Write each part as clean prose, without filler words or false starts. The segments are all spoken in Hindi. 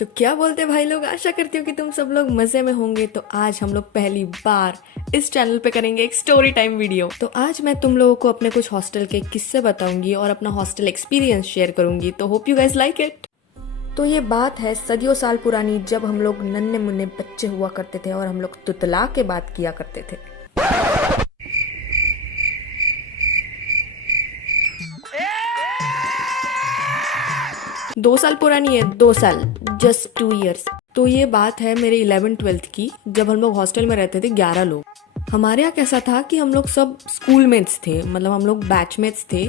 तो क्या बोलते भाई लोग, आशा करती हूँ कि तुम सब लोग मजे में होंगे। तो आज हम लोग पहली बार इस चैनल पे करेंगे एक स्टोरी टाइम वीडियो। तो आज मैं तुम लोगों को अपने कुछ हॉस्टल के किस्से बताऊंगी और अपना हॉस्टल एक्सपीरियंस शेयर करूंगी। तो hope you guys like it. तो ये बात है सदियों साल पुरानी, जब हम लोग नन्हे मुन्ने बच्चे हुआ करते थे और हम लोग तुतला के बात किया करते थे। 2 साल पुरानी है, 2 साल, जस्ट 2 years। तो ये बात है मेरे 11th-12th की, जब हम लोग हॉस्टल में रहते थे 11 लोग। हमारे यहाँ कैसा था कि हम लोग सब स्कूलमेट्स थे, मतलब हम लोग बैचमेट्स थे।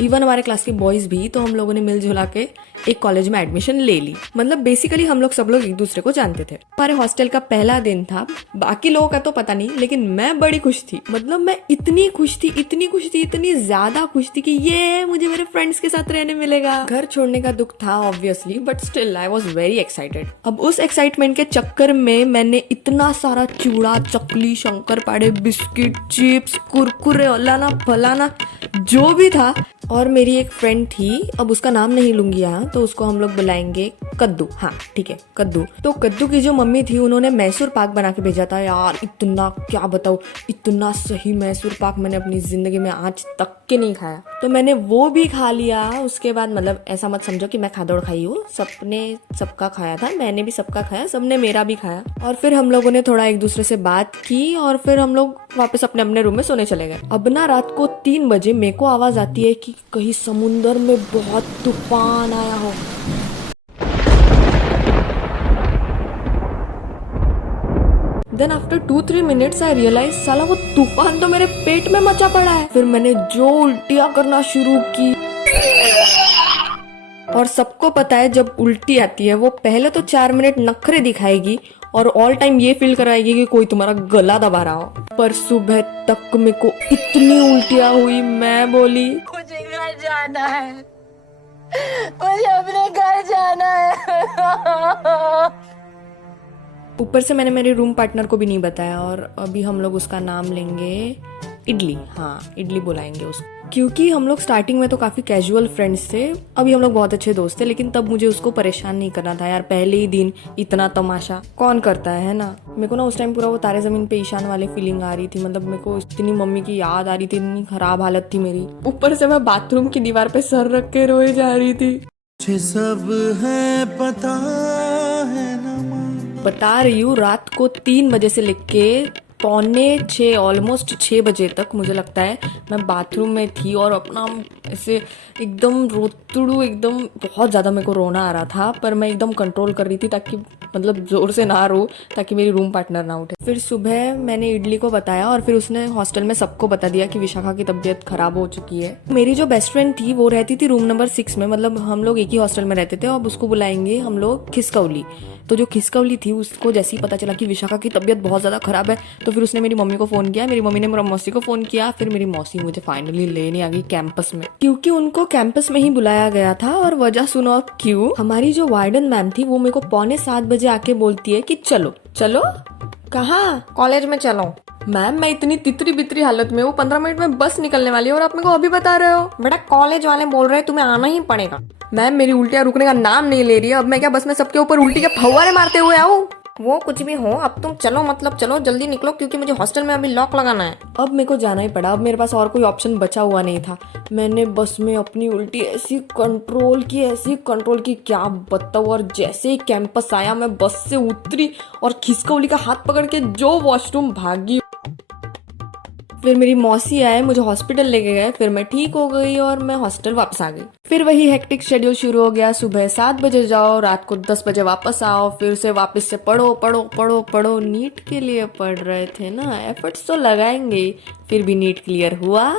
इवन हमारे क्लास के बॉयज भी। तो हम लोगों ने मिलजुला के एक कॉलेज में एडमिशन ले ली। मतलब बेसिकली हम लोग सब लोग एक दूसरे को जानते थे। हमारे हॉस्टल का पहला दिन था, बाकी लोगों का तो पता नहीं, लेकिन मैं बड़ी खुश थी। मतलब मैं इतनी खुश थी, इतनी ज्यादा खुश थी कि ये मुझे मेरे फ्रेंड्स के साथ रहने मिलेगा। घर छोड़ने का दुख था obviously, but still I was very excited. अब उस एक्साइटमेंट के चक्कर में मैंने इतना सारा चूड़ा, चकली, शंकरपाड़े, बिस्किट, चिप्स, कुरकुरे, अलाना फलाना जो भी था। और मेरी एक फ्रेंड थी, अब उसका नाम नहीं लूंगी यहाँ, तो उसको हम लोग बुलाएंगे कद्दू। हाँ ठीक है, कद्दू। तो कद्दू की जो मम्मी थी, उन्होंने मैसूर पाक बना के भेजा था। यार इतना, क्या बताऊँ, इतना सही मैसूर पाक मैंने अपनी जिंदगी में आज तक के नहीं खाया। तो मैंने वो भी खा लिया। उसके बाद मतलब ऐसा मत समझो कि मैं खादौड़ खाई हूँ, सबने सबका खाया था, मैंने भी सबका खाया, सबने मेरा भी खाया। और फिर हम लोगों ने थोड़ा एक दूसरे से बात की और फिर हम लोग वापस अपने अपने रूम में सोने चले गए। अब ना रात को 3 बजे मेरे को आवाज आती है कि कहीं समुंदर में बहुत तूफान आया हो। Then after 2-3 minutes I realise साला वो तूफान तो मेरे पेट में मचा पड़ा है। फिर मैंने जो उल्टियां करना शुरू की। और सबको पता है जब उल्टी आती है वो पहले तो 4 मिनट नखरे दिखाएगी और ऑल टाइम ये फील कराएगी कि कोई तुम्हारा गला दबा रहा हो। पर सुबह तक मेरे को इतनी उल्टियां हुई, मैं बोली मुझे घर जाना है, मुझे अपने घर जाना है। ऊपर से मैंने मेरे रूम पार्टनर को भी नहीं बताया। और अभी हम लोग उसका नाम लेंगे इडली। हाँ, इडली बुलाएंगे उसको, क्योंकि हम लोग स्टार्टिंग में तो काफी कैजुअल फ्रेंड्स थे। अभी हम लोग बहुत अच्छे दोस्त थे, लेकिन तब मुझे उसको परेशान नहीं करना था यार। पहले ही दिन इतना तमाशा कौन करता है ना। मेरे को ना उस टाइम पूरा वो तारे जमीन पे ईशान वाले फीलिंग आ रही थी। मतलब मेरे को इतनी मम्मी की याद आ रही थी, इतनी खराब हालत थी मेरी। ऊपर से मैं बाथरूम की दीवार पे सर रख के रोए जा रही थी। सब है पता है ना। बता रही हूँ, रात को 3 बजे से लेके 5:45, ऑलमोस्ट 6 बजे तक मुझे लगता है मैं बाथरूम में थी और अपना ऐसे एकदम रोतड़ू, एकदम बहुत ज़्यादा मेरे को रोना आ रहा था। पर मैं एकदम कंट्रोल कर रही थी ताकि मतलब जोर से ना रो, ताकि मेरी रूम पार्टनर ना उठे। फिर सुबह मैंने इडली को बताया और फिर उसने हॉस्टल में सबको बता दिया कि विशाखा की तबीयत खराब हो चुकी है। मेरी जो बेस्ट फ्रेंड थी वो रहती थी रूम नंबर 6 में, मतलब हम लोग एक ही हॉस्टल में रहते थे। अब उसको बुलाएंगे हम लोग खिसकौली। तो जो खिसकौली थी, उसको जैसे ही पता चला कि विशाखा की तबीयत बहुत ज़्यादा खराब है, तो फिर उसने मेरी मम्मी को फ़ोन किया, मेरी मम्मी ने मेरी मौसी को फ़ोन किया। फिर मेरी मौसी मुझे फाइनली लेने आ गई कैंपस में, क्योंकि उनको कैंपस में ही बुलाया गया था। और वजह सुनो क्यों। हमारी जो वार्डन मैम थी वो मेरे को 6:45 बजे आके बोलती है कि चलो चलो। कहाँ? कॉलेज में चलो। मैम मैं इतनी तितरी बितरी हालत में हूँ, 15 मिनट में बस निकलने वाली है और आप मेरे को अभी बता रहे हो? बेटा कॉलेज वाले बोल रहे हैं तुम्हें आना ही पड़ेगा। मैम मेरी उल्टियाँ रुकने का नाम नहीं ले रही है। अब मैं क्या बस में सबके ऊपर उल्टी के फव्वारे मारते हुए आऊँ? वो कुछ भी हो, अब तुम चलो, मतलब चलो जल्दी निकलो, क्योंकि मुझे हॉस्टल में अभी लॉक लगाना है। अब मेरे को जाना ही पड़ा। अब मेरे पास और कोई ऑप्शन बचा हुआ नहीं था। मैंने बस में अपनी उल्टी ऐसी कंट्रोल की क्या बताऊँ। और जैसे ही कैंपस आया मैं बस से उतरी और खिसकौली का हाथ पकड़ के जो वॉशरूम भागी। फिर मेरी मौसी आए, मुझे हॉस्पिटल लेके गए। फिर मैं ठीक हो गई और मैं हॉस्टल वापस आ गई। फिर वही हेक्टिक शेड्यूल शुरू हो गया। सुबह 7 बजे जाओ, रात को 10 बजे वापस आओ, फिर से वापस से पढ़ो पढ़ो पढ़ो पढ़ो। नीट के लिए पढ़ रहे थे ना, एफर्ट्स तो लगाएंगे। फिर भी नीट क्लियर हुआ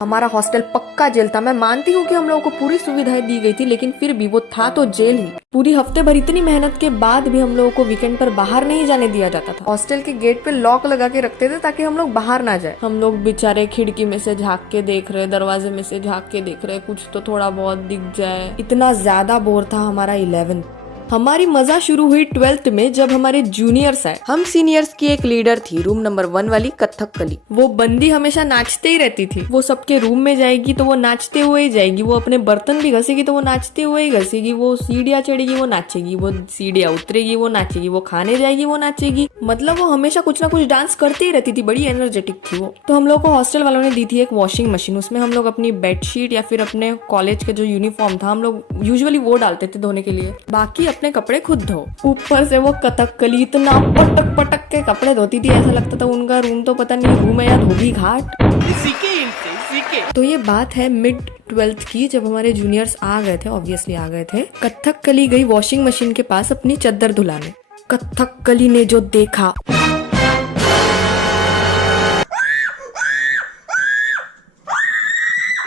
हमारा हॉस्टल पक्का जेल था। मैं मानती हूँ कि हम लोगों को पूरी सुविधाएं दी गई थी, लेकिन फिर भी वो था तो जेल ही। पूरी हफ्ते भर इतनी मेहनत के बाद भी हम लोगों को वीकेंड पर बाहर नहीं जाने दिया जाता था। हॉस्टल के गेट पे लॉक लगा के रखते थे ताकि हम लोग बाहर ना जाए। हम लोग बेचारे खिड़की में से झाँक के देख रहे, दरवाजे में से झाँक के देख रहे, कुछ तो थोड़ा बहुत दिख जाए। इतना ज्यादा बोर था हमारा 11th। हमारी मजा शुरू हुई 12th में जब हमारे जूनियर्स आए। हम सीनियर्स की एक लीडर थी रूम नंबर 1 वाली कथकली। वो बंदी हमेशा नाचते ही रहती थी। वो सबके रूम में जाएगी तो वो नाचते हुए ही जाएगी। वो अपने बर्तन भी घसेगी तो वो नाचते हुए ही घसेगी। वो सीढ़ियाँ चढ़ेगी वो नाचेगी, वो सीढ़ियाँ उतरेगी वो नाचेगी, वो खाने जाएगी वो नाचेगी। मतलब वो हमेशा कुछ ना कुछ डांस करती ही रहती थी। बड़ी एनर्जेटिक थी वो। तो हम लोग को हॉस्टल वालों ने दी थी एक वॉशिंग मशीन। उसमें हम लोग अपनी बेडशीट या फिर अपने कॉलेज का जो यूनिफॉर्म था हम लोग यूजुअली वो डालते थे धोने के लिए। बाकी अपने कपड़े खुद धो। ऊपर से वो कथकली इतना पटक पटक के कपड़े धोती थी, ऐसा लगता था उनका रूम तो पता नहीं रूम है या धोबी घाट। तो ये बात है मिड 12th की, जब हमारे जूनियर्स आ गए थे, ऑब्वियसली आ गए थे। कथकली गई वॉशिंग मशीन के पास अपनी चद्दर धुलाने। कथकली ने जो देखा,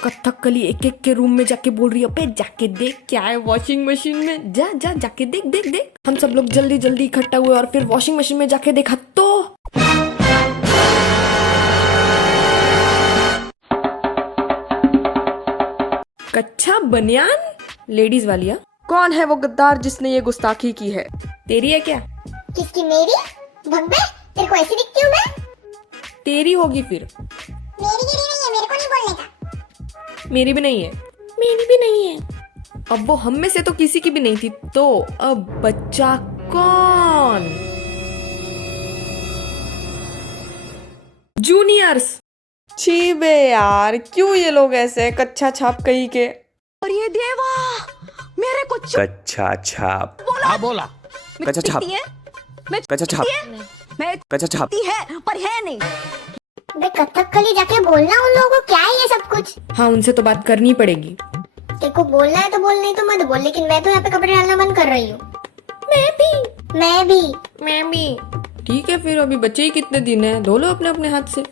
कथकली एक एक के रूम में जाके बोल रही है, अबे जाके देख क्या है वॉशिंग मशीन में, जा जा जाके देख देख देख। हम सब लोग जल्दी जल्दी इकट्ठा हुए और फिर वॉशिंग मशीन में जाके देखा तो कच्चा बनियान लेडीज वाली। कौन है वो गद्दार जिसने ये गुस्ताखी की है? तेरी है क्या? किसकी? मेरी? भगवे, तेरे को ऐसी दिखती हूँ मैं? तेरी होगी फिर। मेरी गिरी नहीं है, मेरे को नहीं बोलने का। मेरी भी नहीं है। मेरी भी नहीं है। अब वो हम में से तो किसी की भी नहीं थी, तो अब बच्चा कौन? जूनियर्स। छी बे यार, क्यों ये लोग ऐसे कच्चा छाप कहीं के। और ये देवा मेरे को कच्चा छाप बोला कच्चा छाप कच्चा छाप मैं कच्चा छाप है पर है नहीं। बे कथकली जाके बोलना उन लोगों को क्या है ये सब कुछ। हाँ, उनसे तो बात करनी पड़ेगी। तेरे को बोलना है तो बोल, नहीं तो मत बोल, लेकिन मैं तो यहाँ पे कपड़े डालना बंद कर रही हूँ। मैं भी। ठीक है फिर, अभी बचे ही कितने दिन है, धो लो अपने अपने हाथ से।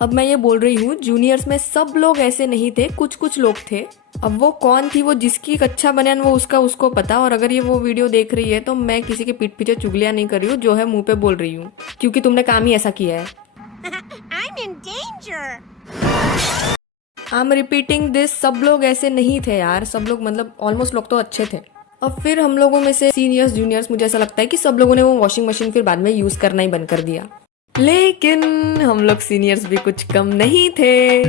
अब मैं ये बोल रही हूँ, जूनियर्स में सब लोग ऐसे नहीं थे, कुछ कुछ लोग थे। अब वो कौन थी, वो जिसकी कच्चा बनियान वो उसका उसको पता। और अगर ये वो वीडियो देख रही है तो मैं किसी के पीठ पीछे चुगलियां नहीं कर रही हूँ, जो है मुंह पे बोल रही हूँ, क्योंकि तुमने काम ही ऐसा किया है। I'm in danger. I am repeating this, सब लोग ऐसे नहीं थे यार। सब लोग मतलब ऑलमोस्ट लोग तो अच्छे थे। अब फिर हम लोगों में से सीनियर्स जूनियर्स, मुझे ऐसा लगता है कि सब लोगों ने वो वॉशिंग मशीन फिर बाद में यूज करना ही बंद कर दिया। लेकिन हम लोग सीनियर्स भी कुछ कम नहीं थे।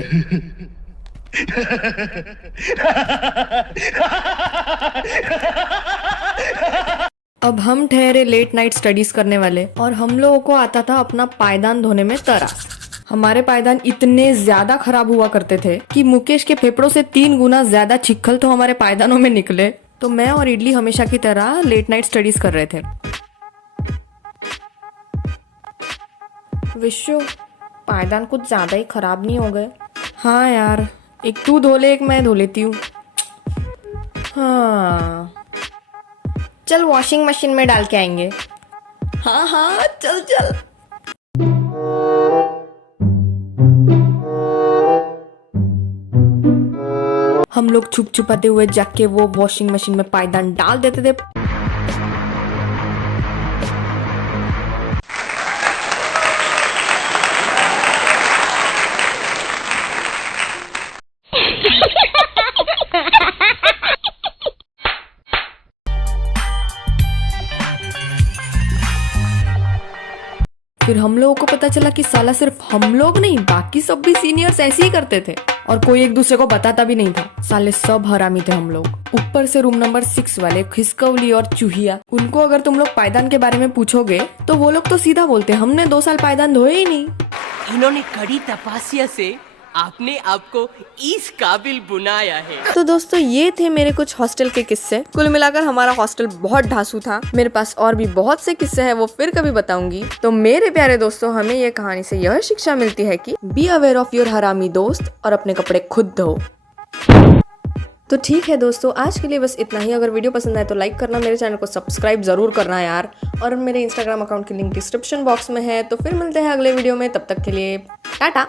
अब हम ठहरे लेट नाइट स्टडीज करने वाले और हम लोगों को आता था अपना पायदान धोने में तरास। हमारे पायदान इतने ज्यादा खराब हुआ करते थे कि मुकेश के फेफड़ों से 3 गुना ज्यादा छिक्कल तो हमारे पायदानों में निकले। तो मैं और इडली हमेशा की तरह लेट नाइट स्टडीज कर रहे थे। विश्व, पायदान कुछ ज्यादा ही खराब नहीं हो गए? हाँ यार, एक तू धो ले, एक मैं धो लेती हूँ। हाँ चल वॉशिंग मशीन में डाल के आएंगे। हाँ हाँ चल चल। हम लोग छुप छुपाते हुए जाके वो वॉशिंग मशीन में पायदान डाल देते थे। फिर हम लोगों को पता चला कि साला सिर्फ हम लोग नहीं, बाकी सब भी सीनियर्स ऐसे ही करते थे और कोई एक दूसरे को बताता भी नहीं था। साले सब हरामी थे हम लोग। ऊपर से रूम नंबर 6 वाले खिसकौली और चूहिया, उनको अगर तुम लोग पायदान के बारे में पूछोगे तो वो लोग तो सीधा बोलते, हमने 2 साल पायदान धोए ही नहीं। इन्होंने कड़ी तपस्या से आपने आपको इस काबिल बनाया है। तो दोस्तों, ये थे मेरे कुछ हॉस्टल के किस्से। कुल मिलाकर हमारा हॉस्टल बहुत ढांसू था। मेरे पास और भी बहुत से किस्से हैं, वो फिर कभी बताऊंगी। तो मेरे प्यारे दोस्तों, हमें ये कहानी से यह शिक्षा मिलती है कि बी अवेयर ऑफ योर हरामी दोस्त और अपने कपड़े खुद धो। तो ठीक है दोस्तों, आज के लिए बस इतना ही। अगर वीडियो पसंद आए तो लाइक करना, मेरे चैनल को सब्सक्राइब जरूर करना यार। और मेरे इंस्टाग्राम अकाउंट की लिंक डिस्क्रिप्शन बॉक्स में है। तो फिर मिलते हैं अगले वीडियो में, तब तक के लिए टाटा।